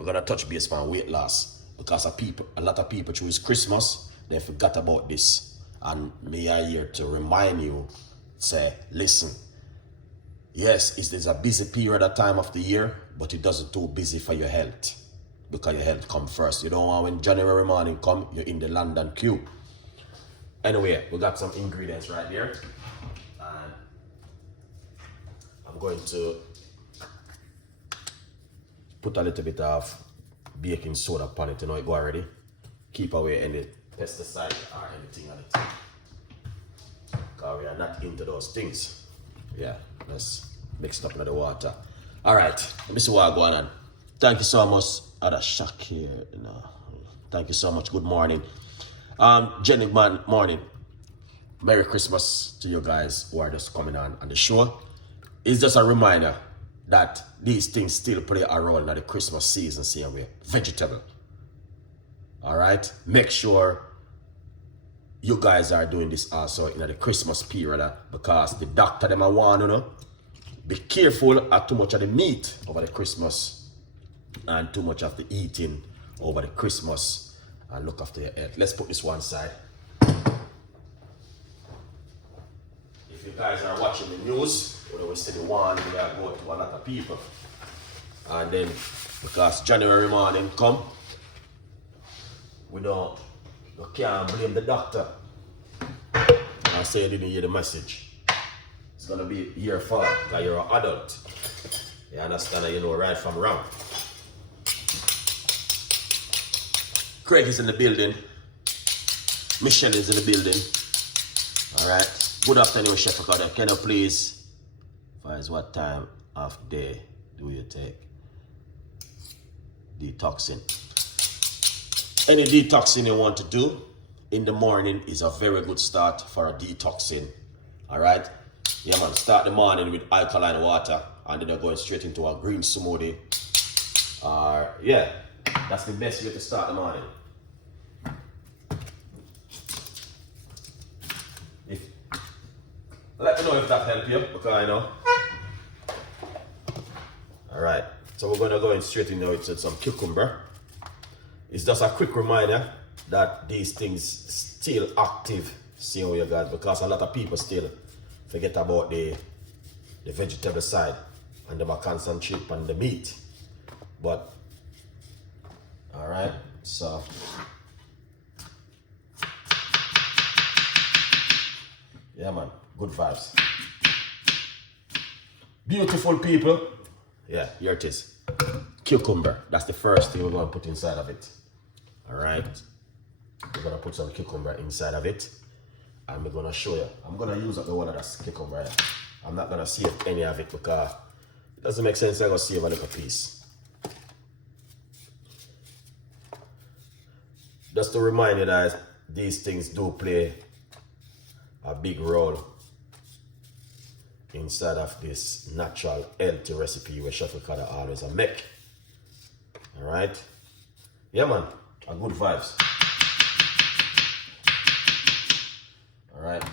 we're gonna touch base on weight loss because a lot of people choose Christmas, they forgot about this. And me are here to remind you, say, listen, yes, it is a busy period of time of the year, but it doesn't too busy for your health because your health come first. You don't want when January morning come, you're in the London queue. Anyway, we got some ingredients right here. And I'm going to put a little bit of baking soda upon it, you know it go already. Keep away any pesticide or anything on it. Because we are not into those things. Yeah, let's mix it up in the water. Alright, let me see what going on. Thank you so much. Other shock here. No. Thank you so much. Good morning. Jenny man, morning. Merry Christmas to you guys who are just coming on the show. It's just a reminder that these things still play a role in the Christmas season, same way. Vegetable. Alright? Make sure you guys are doing this also in the Christmas period because the doctor them want to know. Be careful of too much of the meat over the Christmas and too much of the eating over the Christmas and look after your health. Let's put this one side. If you guys are watching the news, you know, we see the one we are going to a lot of people. And then because January morning come, we can't blame the doctor. I say you didn't hear the message. It's gonna be your fault because you're an adult. You understand that you know right from wrong. Craig is in the building. Michelle is in the building. Alright. Good afternoon, Chef Ricardo. Can you please advise what time of day do you take detoxing? Any detoxing you want to do in the morning is a very good start for a detoxing. Alright? Yeah man, start the morning with alkaline water and then you're going straight into a green smoothie. Yeah, that's the best way to start the morning. Let me know if that helped you, because I know. Alright, so we're going to go in straight in now with some cucumber. It's just a quick reminder that these things still active, see how you guys, because a lot of people still forget about the vegetable side and they might concentrate on the meat. But, alright, so. Yeah man, good vibes. Beautiful people. Yeah, here it is. Cucumber, that's the first thing we're going to put inside of it. Alright, we're going to put some cucumber inside of it. And we're going to show you. I'm going to use up the one of that cucumber. I'm not going to save any of it because it doesn't make sense I'm going to save a little piece. Just to remind you that these things do play a big role inside of this natural healthy recipe where Chef Ricardo always make. Alright? Yeah man, a good vibes. Alright?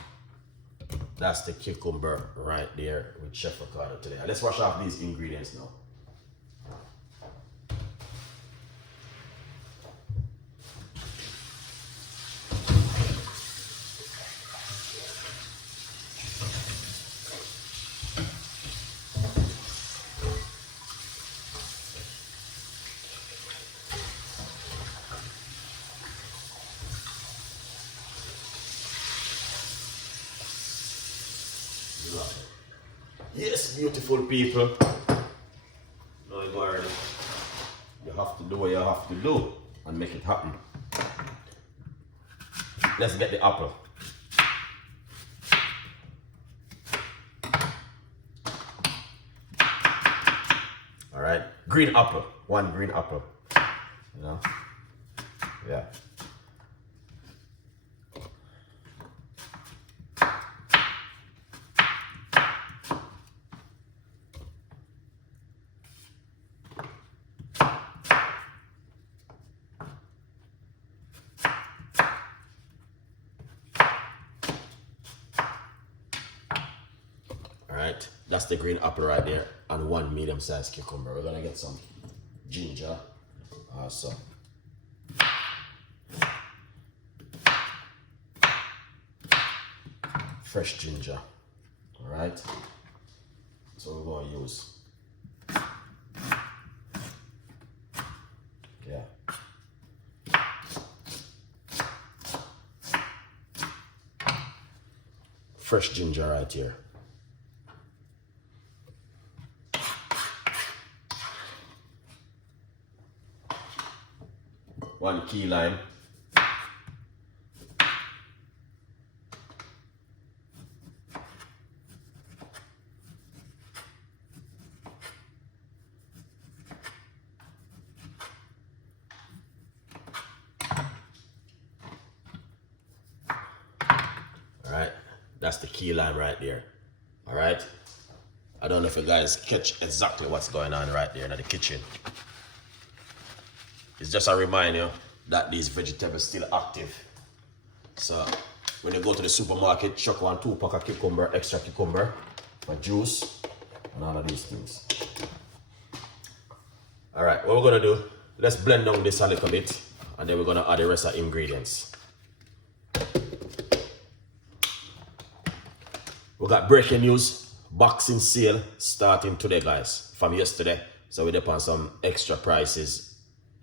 That's the cucumber right there with Chef Ricardo today. Let's wash off these ingredients now. Yes, beautiful people. No, you go already. You have to do what you have to do and make it happen. Let's get the apple. Alright, green apple. One green apple. You know? Yeah. Alright, that's the green apple right there and one medium-sized cucumber. We're gonna get some ginger Awesome. Fresh ginger. All right. So we're going to use. Yeah. Fresh ginger right here. One key lime. Alright, that's the key lime right there. Alright, I don't know if you guys catch exactly what's going on right there in the kitchen. It's just a reminder that these vegetables still active. So when you go to the supermarket, chuck 2 pack of cucumber, extra cucumber for juice and all of these things. Alright, what we're gonna do, let's blend down this a little bit and then we're gonna add the rest of the ingredients. We got breaking news, Boxing sale starting today, guys, from yesterday. So we're up on some extra prices.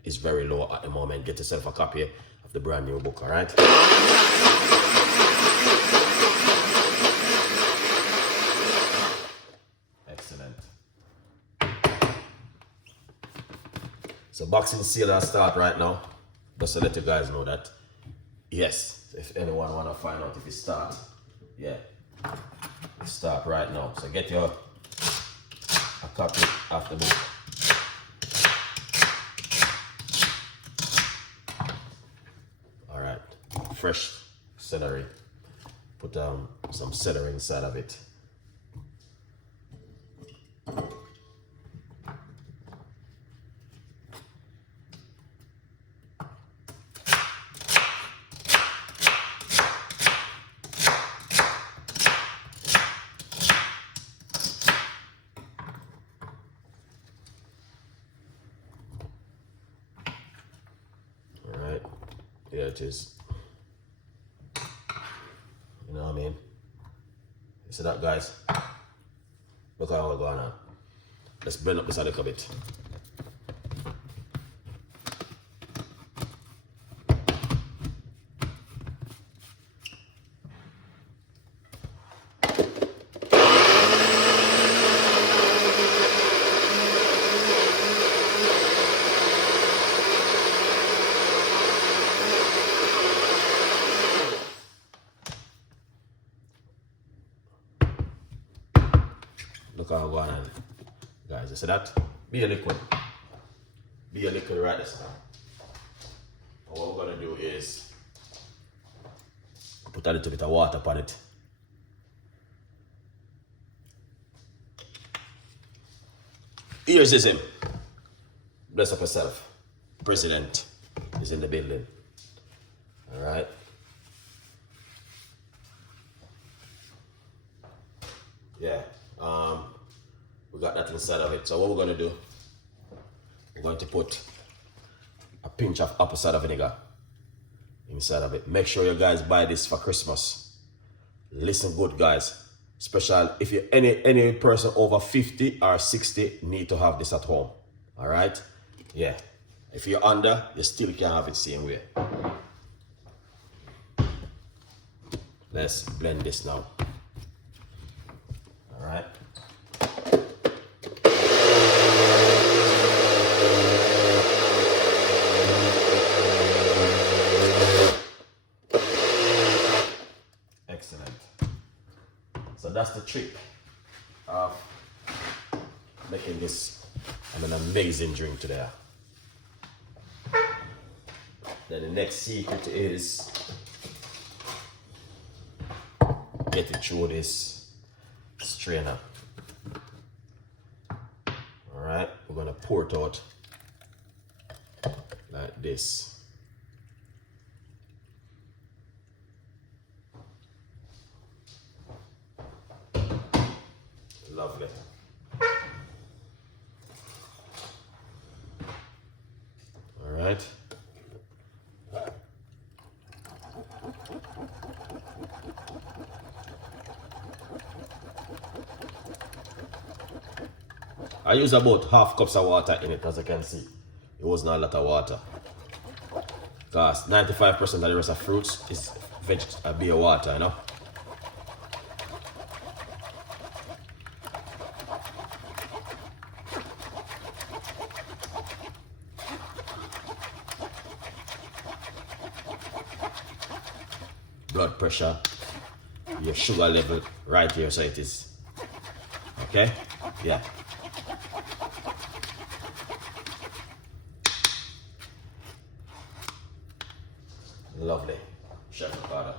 It's very low at the moment. Get yourself a copy of the brand new book, all right? Excellent. So Boxing sale will start right now. Just to let you guys know that, yes, if anyone want to find out if it start, yeah, it start right now. So get your a copy of the book. All right, fresh celery. Put some celery inside of it. Here it is. You know what I mean? You see that, guys? Look how we're going on. Let's blend up this a little bit. Look how we're going on. Guys, you see that? Be a liquid. Be a liquid right this time. And what we're gonna do is put a little bit of water upon it. Here's him. Bless up yourself. President is in the building. Alright. Yeah. We got that inside of it. So what we're gonna do, we're going to put a pinch of apple cider vinegar inside of it. Make sure you guys buy this for Christmas. Listen good, guys. Special if you any person over 50 or 60 need to have this at home. All right? Yeah. If you're under, you still can have it same way. Let's blend this now. All right. Excellent. So that's the trick of making this an amazing drink today. Then the next secret is get it through this strainer. All right, we're gonna pour it out like this. Lovely. right? I use about half cups of water in it, as you can see. It wasn't a lot of water. Because 95% of the rest of fruits is beer water, you know. Blood pressure, your sugar level right here, so it is. Okay? Yeah. Lovely. Chef Ricardo.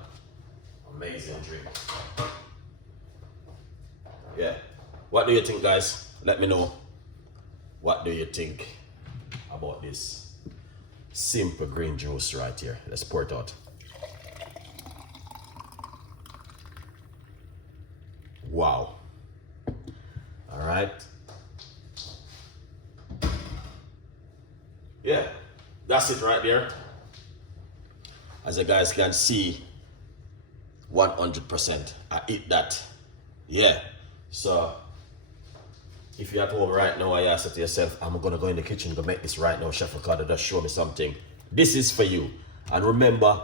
Amazing drink. Yeah. What do you think, guys? Let me know. What do you think about this simple green juice right here? Let's pour it out. Wow. All right. Yeah, that's it right there. As you guys can see, 100%. I eat that. Yeah. So, if you're at home right now, I ask to yourself, I'm gonna go in the kitchen to make this right now. Chef Ricardo just show me something. This is for you. And remember,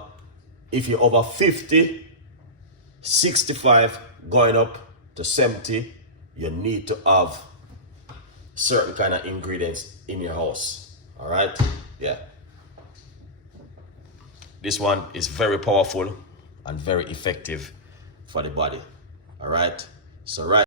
if you're over 50, 65, going up to 70, you need to have certain kind of ingredients in your house. All right? Yeah. This one is very powerful and very effective for the body. All right? So right